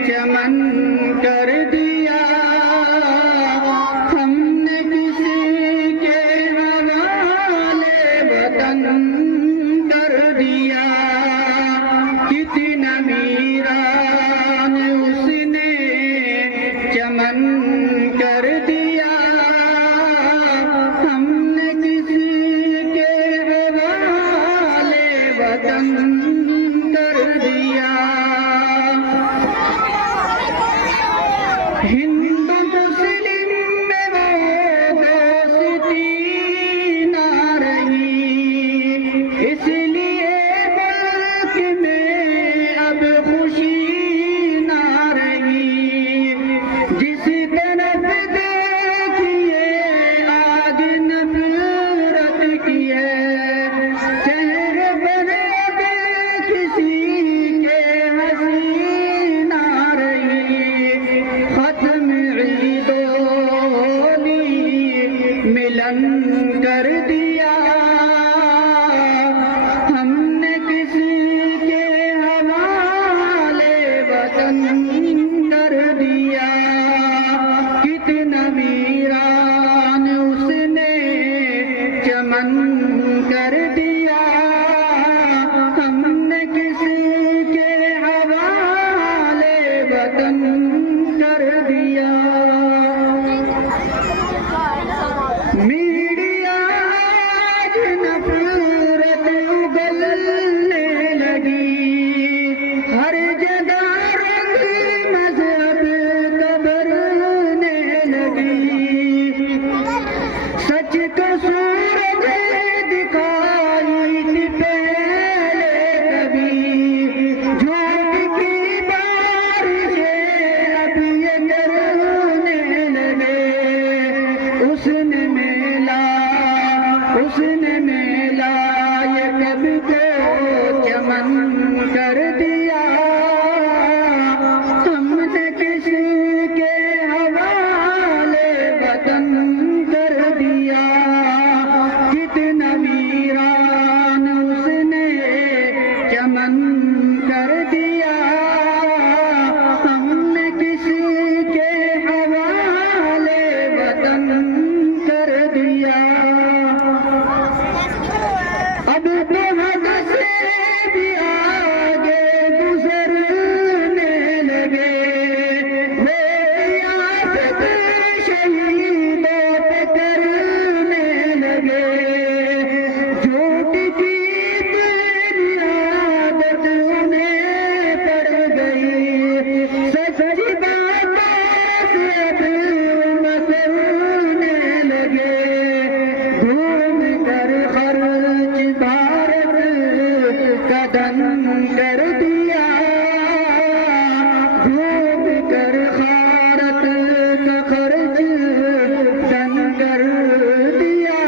चमन कर दिया, हमने किसी के हवाले वतन कर दिया। कितना वीरान उसने चमन कर दिया, हमने किसी के हवाले वतन कर दिया। हिंदू मुस्लिम में वो दोस्ती ना रही, इसलिए मुल्क में अब खुशी ना रही। जिस तरफ देखिए आग नफरत की है, चेहरे पर अब किसी के हंसी ना रही। खत्म ईदोनी मिलन कर दिया, हमने किसी के हवाले वतन कर दिया। कितना वीरान उसने चमन कर दिया, हमने किसी के हवाले वतन कर दिया। मीडिया आज नफरत उगलने लगी, हर जगह रंग मजहब कबरने लगी। सच का सूरज दिखाई थी पहले कभी, झूठ की बारिशें अब ये करने लगे। उसने मेला ये कब को चमन कर दिया, हमने किसी के हवाले वतन कर दिया। कितना वीरान उसने चमन कर दिया, हमने किसी के हवाले वतन कर दिया। अब तो हद से भी आगे गुजरने लगे, वे याद शहीदों पे करने लगे। झूठ की तेरी आदत उन्हें पड़ गई, सच्ची बातों से अब मसलने लगे। घूम कर खर्च भारत का धन कर दिया, घूम कर भारत का खर्च धन कर दिया।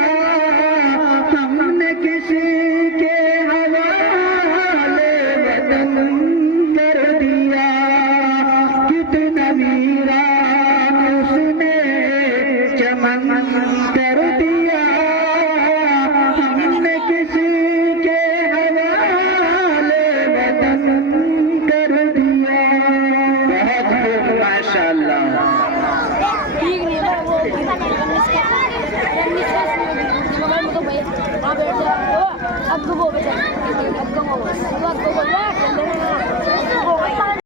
हमने किसी के हवाले वतन कर दिया। कितना वीरान उसने चमन कर दिया, हमने किसी के हवाले वतन कर दिया। बहुत खूब, माशाअल्लाह। अब